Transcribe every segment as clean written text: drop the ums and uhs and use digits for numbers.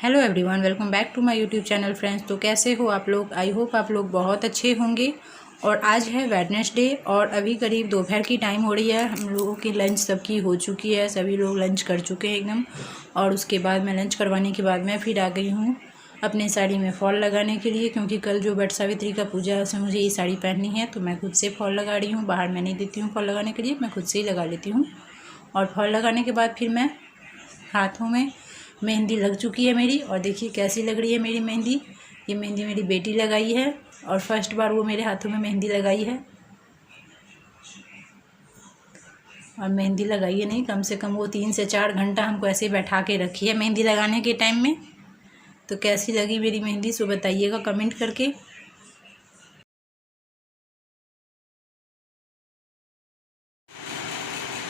Hello everyone, welcome back to my YouTube channel friends. तो कैसे हो आप लोग? आई होप आप लोग बहुत अच्छे होंगे। और आज है वेडनेसडे और अभी करीब दोपहर की टाइम हो रही है। हम लोगों की लंच सबकी हो चुकी है, सभी लोग लंच कर चुके हैं एकदम। और उसके बाद मैं लंच करवाने के बाद मैं फिर आ गई हूँ अपनी साड़ी में फॉल लगाने के लिए, क्योंकि कल जो वट सावित्री का पूजा है उसमें मुझे ये साड़ी पहननी है। तो मैं खुद से फॉल लगा रही हूँ, बाहर मैं नहीं देती हूँ फॉल लगाने के लिए, मैं खुद से ही लगा लेती हूँ। और फॉल लगाने के बाद फिर मैं हाथों में मेहंदी लग चुकी है मेरी। और देखिए कैसी लग रही है मेरी मेहंदी। ये मेहंदी मेरी बेटी लगाई है और फर्स्ट बार वो मेरे हाथों में मेहंदी लगाई है। और मेहंदी लगाई है नहीं, कम से कम वो 3 से 4 घंटा हमको ऐसे बैठा के रखी है मेहंदी लगाने के टाइम में। तो कैसी लगी मेरी मेहंदी सो बताइएगा कमेंट करके।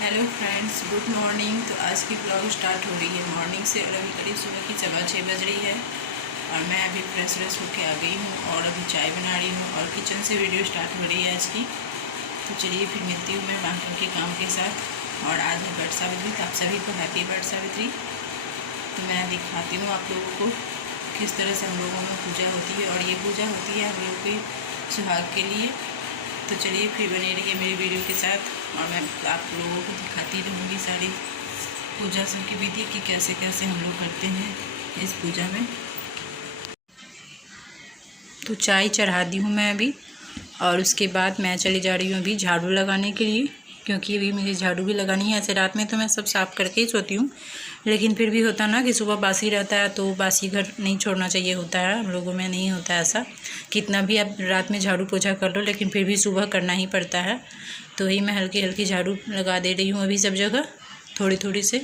Hello friends, good morning. तो आज की ब्लॉग स्टार्ट हो रही है मॉर्निंग से और अभी करीब सुबह की 6:15 बज रही है। और मैं अभी फ्रेश होके आ गई हूँ और अभी चाय बना रही हूँ और किचन से वीडियो स्टार्ट हो रही है आज की। तो चलिए फिर मिलती हूँ मैं बाकी के काम के साथ। और आज है वट सावित्री, तो आप सभी को हैप्पी वट सावित्री। तो मैं दिखाती हूँ आप लोगों को किस तरह से हम लोगों में पूजा होती है। और ये पूजा होती है हम लोग के सुहाग के लिए। तो चलिए फिर बने रहिए मेरी वीडियो के साथ और मैं आप लोगों को दिखाती रहूँगी सारी पूजा सब की विधि कि कैसे कैसे हम लोग करते हैं इस पूजा में। तो चाय चढ़ा दी हूँ मैं अभी और उसके बाद मैं चली जा रही हूँ अभी झाड़ू लगाने के लिए, क्योंकि अभी मुझे झाड़ू भी लगानी है। ऐसे रात में तो मैं सब साफ़ करके ही सोती हूँ, लेकिन फिर भी होता ना कि सुबह बासी रहता है, तो बासी घर नहीं छोड़ना चाहिए होता है। हम लोगों में नहीं होता ऐसा, कितना भी आप रात में झाड़ू पोछा कर लो लेकिन फिर भी सुबह करना ही पड़ता है। तो वही मैं हल्की हल्की झाड़ू लगा दे रही हूँ अभी सब जगह थोड़ी थोड़ी से।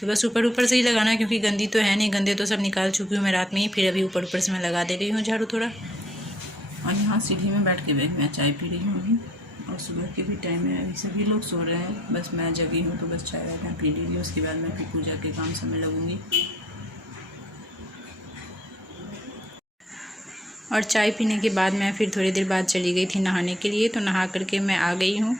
तो बस ऊपर ऊपर से ही लगाना है, क्योंकि गंदी तो है नहीं, गंदे तो सब निकाल चुकी हूँ मैं रात में ही। फिर अभी ऊपर ऊपर से मैं लगा दे रही हूँ झाड़ू थोड़ा। और यहाँ सीढ़ी में बैठ के मैं चाय पी रही हूँ अभी। और सुबह के भी टाइम है, अभी सभी लोग सो रहे हैं, बस मैं जगी हूँ तो बस चाय मैं पी लीजिए। उसके बाद मैं फिर पूजा के काम से मैं लगूँगी। और चाय पीने के बाद मैं फिर थोड़ी देर बाद चली गई थी नहाने के लिए। तो नहा करके मैं आ गई हूँ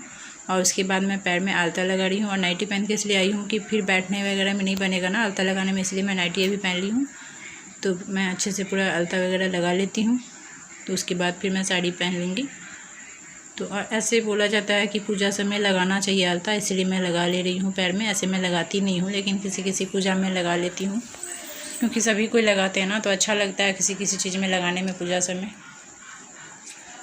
और उसके बाद मैं पैर में आलता लगा रही हूँ। और नाइटी पहन के इसलिए आई हूँ कि फिर बैठने वगैरह में नहीं बनेगा ना आलता लगाने में, इसलिए मैं नाइटी अभी पहन ली हूँ। तो मैं अच्छे से पूरा आलता वगैरह लगा लेती हूँ, तो उसके बाद फिर मैं साड़ी पहन लूँगी। तो ऐसे बोला जाता है कि पूजा समय लगाना चाहिए आलता, इसलिए मैं लगा ले रही हूँ पैर में। ऐसे मैं लगाती नहीं हूँ, लेकिन किसी किसी पूजा में लगा लेती हूँ, क्योंकि सभी कोई लगाते हैं ना, तो अच्छा लगता है किसी किसी चीज़ में लगाने में पूजा समय।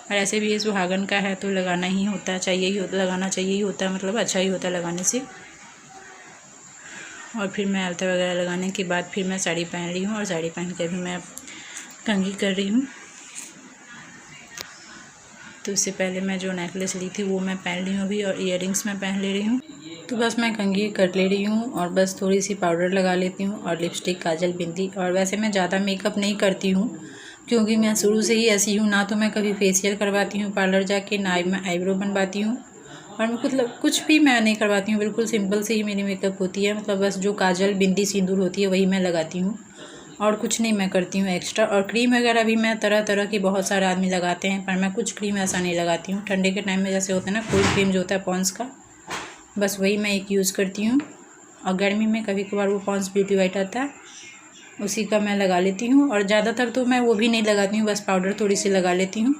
और ऐसे भी ये सुहागन का है तो लगाना ही होता है, चाहिए ही होता, लगाना चाहिए ही होता है, मतलब अच्छा ही होता है लगाने से। और फिर मैं आलता वगैरह लगाने के बाद फिर मैं साड़ी पहन रही हूँ और साड़ी पहन कर भी मैं कंघी कर रही हूँ। तो उससे पहले मैं जो नेकलेस ली थी वो मैं पहन रही हूँ अभी, और इयररिंग्स मैं पहन ले रही हूँ। तो बस मैं कंघी कर ले रही हूँ और बस थोड़ी सी पाउडर लगा लेती हूँ और लिपस्टिक, काजल, बिंदी। और वैसे मैं ज़्यादा मेकअप नहीं करती हूँ, क्योंकि मैं शुरू से ही ऐसी हूँ, ना तो मैं कभी फेशियल करवाती हूँ पार्लर जाके, ना मैं आईब्रो बनवाती हूँ। और मैं मतलब कुछ भी मैं नहीं करवाती हूँ, बिल्कुल सिंपल से ही मेरी मेकअप होती है। मतलब बस जो काजल, बिंदी, सिंदूर होती है वही मैं लगाती हूँ, और कुछ नहीं मैं करती हूँ एक्स्ट्रा। और क्रीम वगैरह भी मैं तरह तरह की, बहुत सारे आदमी लगाते हैं, पर मैं कुछ क्रीम ऐसा नहीं लगाती हूँ। ठंडे के टाइम में जैसे होता है ना कोल्ड क्रीम जो होता है पॉन्ड्स का, बस वही मैं एक यूज़ करती हूँ। और गर्मी में कभी कभार वो पॉन्ड्स ब्यूटी वाइट आता है, उसी का मैं लगा लेती हूँ। और ज़्यादातर तो मैं वो भी नहीं लगाती हूँ, बस पाउडर थोड़ी सी लगा लेती हूँ।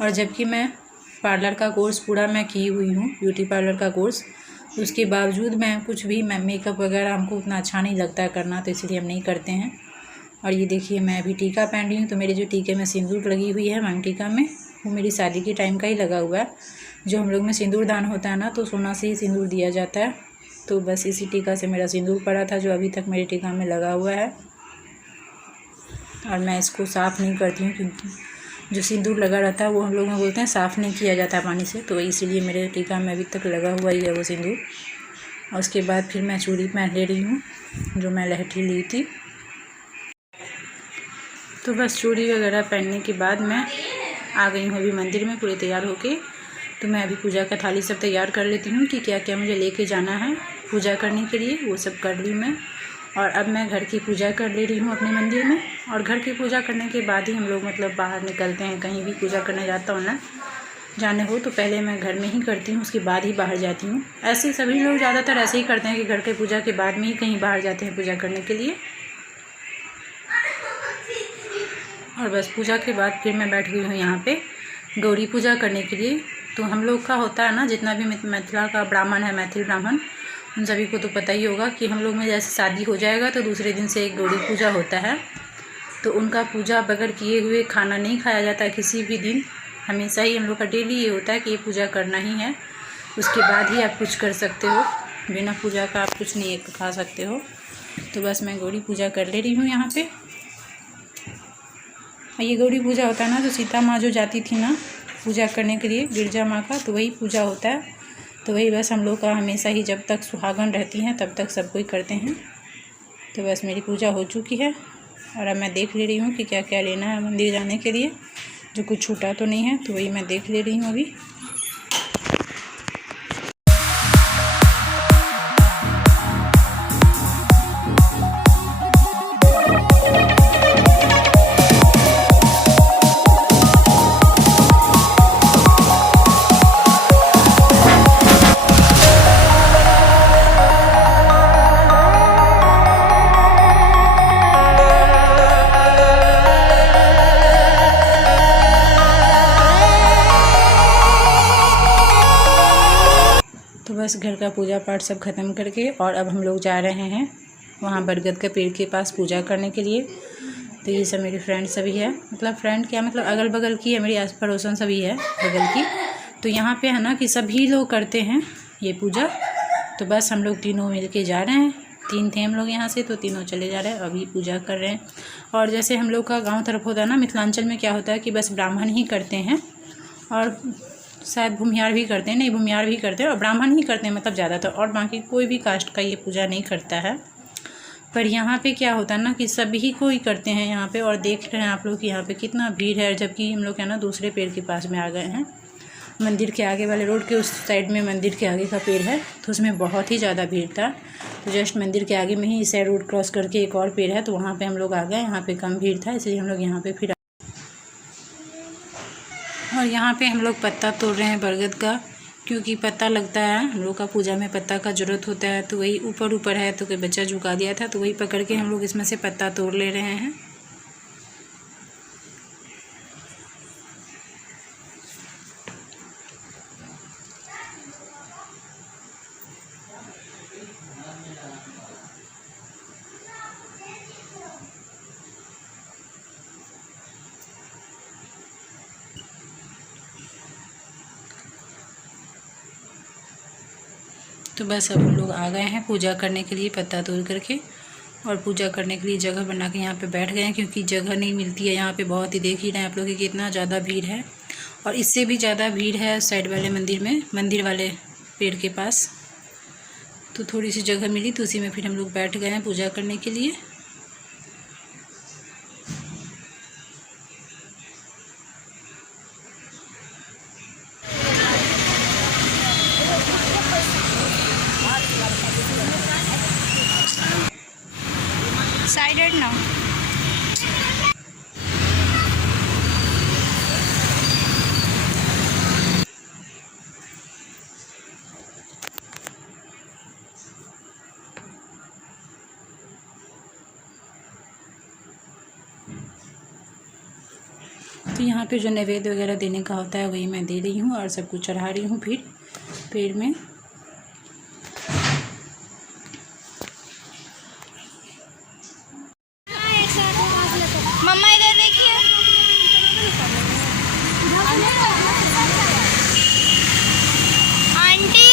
और जबकि मैं पार्लर का कोर्स पूरा मैं की हुई हूँ, ब्यूटी पार्लर का कोर्स, उसके बावजूद मैं कुछ भी मैं मेकअप वगैरह हमको उतना अच्छा नहीं लगता है करना, तो इसलिए हम नहीं करते हैं। और ये देखिए मैं अभी टीका पहन रही हूँ। तो मेरे जो टीके में सिंदूर लगी हुई है मांग टीका में, वो मेरी शादी के टाइम का ही लगा हुआ है। जो हम लोग में सिंदूर दान होता है ना, तो सोना से ही सिंदूर दिया जाता है। तो बस इसी टीका से मेरा सिंदूर पड़ा था, जो अभी तक मेरे टीका में लगा हुआ है। और मैं इसको साफ़ नहीं करती हूँ, क्योंकि जो सिंदूर लगा रहता है वो हम लोग में बोलते हैं साफ़ नहीं किया जाता पानी से, तो इसीलिए मेरे टीका में अभी तक लगा हुआ ही है वो सिंदूर। और उसके बाद फिर मैं चूड़ी पहन ले रही हूँ, जो मैं लहठी ली थी। तो बस चूड़ी वगैरह पहनने के बाद मैं आ गई हूँ अभी मंदिर में पूरे तैयार होके। तो मैं अभी पूजा का थाली सब तैयार कर लेती हूँ कि क्या क्या मुझे लेके जाना है पूजा करने के लिए, वो सब कर ली मैं। और अब मैं घर की पूजा कर ले रही हूँ अपने मंदिर में। और घर की पूजा करने के बाद ही हम लोग मतलब बाहर निकलते हैं, कहीं भी पूजा करने जाता हूँ ना, जाने हो तो पहले मैं घर में ही करती हूँ, उसके बाद ही बाहर जाती हूँ। ऐसे सभी लोग ज़्यादातर ऐसे ही करते हैं कि घर के पूजा के बाद में ही कहीं बाहर जाते हैं पूजा करने के लिए। और बस पूजा के बाद फिर मैं बैठ गई हूँ यहाँ पे गौरी पूजा करने के लिए। तो हम लोग का होता है ना, जितना भी मिथिला का ब्राह्मण है, मैथिल ब्राह्मण, उन सभी को तो पता ही होगा कि हम लोग में जैसे शादी हो जाएगा तो दूसरे दिन से एक गौरी पूजा होता है। तो उनका पूजा बगैर किए हुए खाना नहीं खाया जाता है किसी भी दिन। हमेशा ही हम लोग का डेली ये होता है कि ये पूजा करना ही है, उसके बाद ही आप कुछ कर सकते हो, बिना पूजा का आप कुछ नहीं खा सकते हो। तो बस मैं गौरी पूजा कर ले रही हूँ यहाँ पे। ये गौरी पूजा होता है ना, तो सीता माँ जो जाती थी ना पूजा करने के लिए, गिरजा माँ का, तो वही पूजा होता है। तो वही बस हम लोग का हमेशा ही जब तक सुहागन रहती हैं तब तक सब कोई करते हैं। तो बस मेरी पूजा हो चुकी है और अब मैं देख ले रही हूँ कि क्या क्या लेना है मंदिर जाने के लिए, जो कुछ छूटा तो नहीं है, तो वही मैं देख ले रही हूँ अभी। तो बस घर का पूजा पाठ सब ख़त्म करके और अब हम लोग जा रहे हैं वहाँ बरगद के पेड़ के पास पूजा करने के लिए। तो ये सब मेरी फ्रेंड सभी है, मतलब फ्रेंड क्या, मतलब अगल बगल की है, मेरी आस पड़ोसन सभी है बगल की। तो यहाँ पे है ना कि सभी लोग करते हैं ये पूजा। तो बस हम लोग तीनों मिल के जा रहे हैं, 3 थे हम लोग यहाँ से, तो तीनों चले जा रहे हैं, अभी पूजा कर रहे हैं। और जैसे हम लोग का गाँव तरफ होता है ना, मिथिलांचल में क्या होता है कि बस ब्राह्मण ही करते हैं, और शायद भूमियार भी करते हैं, नहीं भूमियार भी करते हैं और ब्राह्मण ही करते हैं मतलब ज़्यादातर, और बाकी कोई भी कास्ट का ये पूजा नहीं करता है। पर यहाँ पे क्या होता है ना कि सभी को ही करते हैं यहाँ पे। और देख रहे हैं आप लोग कि यहाँ पे कितना भीड़ है, जबकि हम लोग क्या ना दूसरे पेड़ के पास में आ गए हैं। मंदिर के आगे वाले रोड के उस साइड में मंदिर के आगे का पेड़ है, तो उसमें बहुत ही ज़्यादा भीड़ था। तो जस्ट मंदिर के आगे में ही इस साइड रोड क्रॉस करके एक और पेड़ है, तो वहाँ पर हम लोग आ गए। यहाँ पर कम भीड़ था, इसलिए हम लोग यहाँ पर फिर। और यहाँ पे हम लोग पत्ता तोड़ रहे हैं बरगद का, क्योंकि पत्ता लगता है हम लोग का पूजा में, पत्ता का ज़रूरत होता है। तो वही ऊपर ऊपर है, तो कोई बच्चा झुका दिया था, तो वही पकड़ के हम लोग इसमें से पत्ता तोड़ ले रहे हैं। तो बस अब हम लोग आ गए हैं पूजा करने के लिए पत्ता तोड़ करके, और पूजा करने के लिए जगह बना के यहाँ पे बैठ गए हैं, क्योंकि जगह नहीं मिलती है यहाँ पे। बहुत ही देख ही रहे हैं आप लोग कि इतना ज़्यादा भीड़ है, और इससे भी ज़्यादा भीड़ है साइड वाले मंदिर में, मंदिर वाले पेड़ के पास। तो थोड़ी सी जगह मिली तो उसी में फिर हम लोग बैठ गए हैं पूजा करने के लिए। Sided now. तो यहाँ पे जो नैवेद्य वगैरह देने का होता है वही मैं दे रही हूँ, और सब कुछ चढ़ा रही हूँ फिर पेड़ में। मम्मा इधर देखिए, आंटी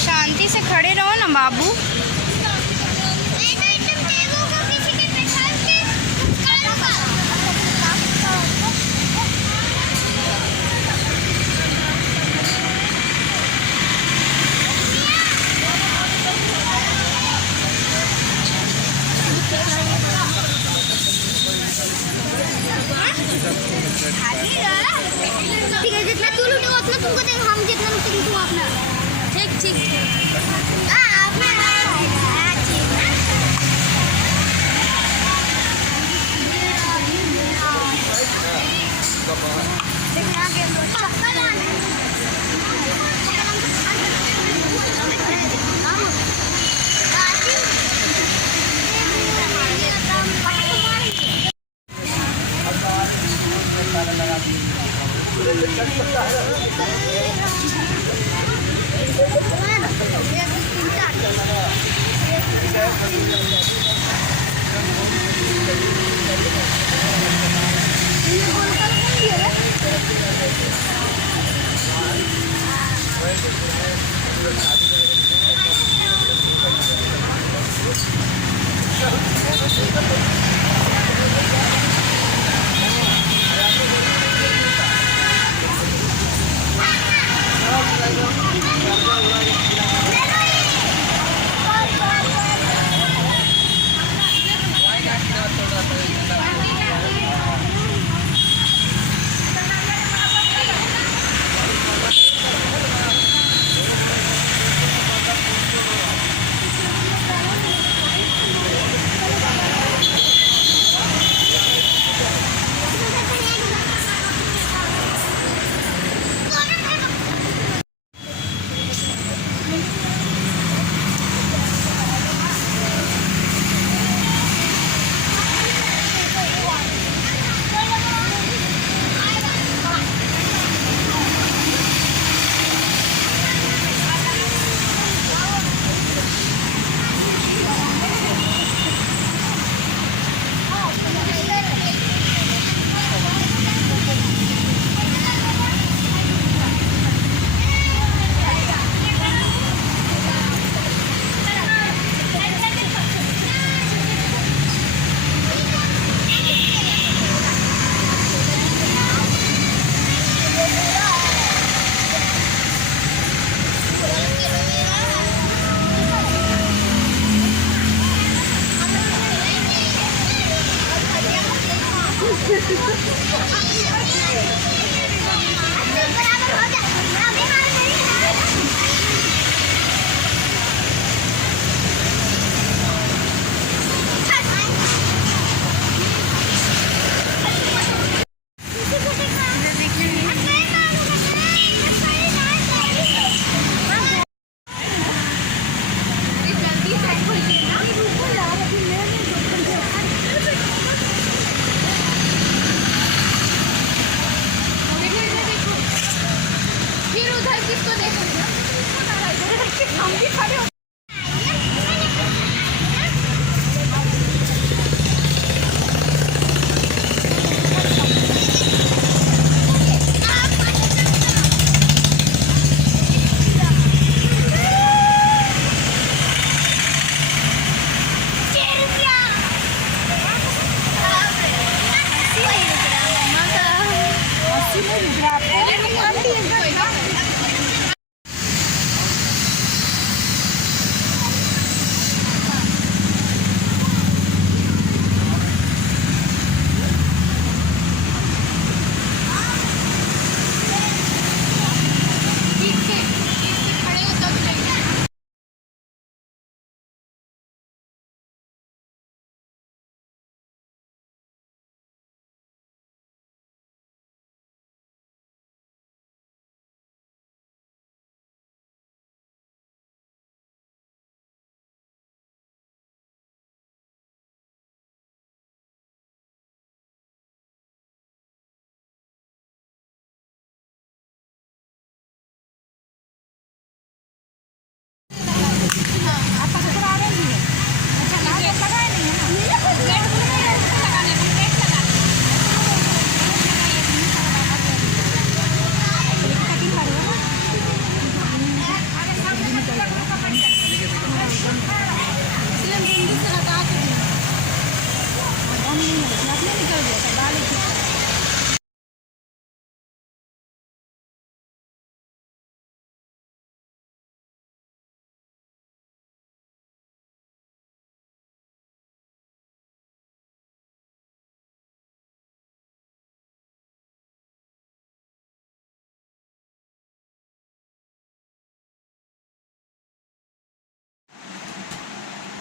शांति से खड़े रहो ना बाबू। ठीक है, जितना तू लूटो उतना तुमको देंगे, हम जितना लूटो अपना। ठीक ठीक किसको देखो हम भी खड़े हो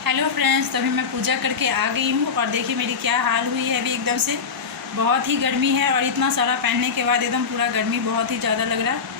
हेलो फ्रेंड्स, तभी मैं पूजा करके आ गई हूँ और देखिए मेरी क्या हाल हुई है अभी एकदम से। बहुत ही गर्मी है और इतना सारा पहनने के बाद एकदम पूरा गर्मी बहुत ही ज़्यादा लग रहा है।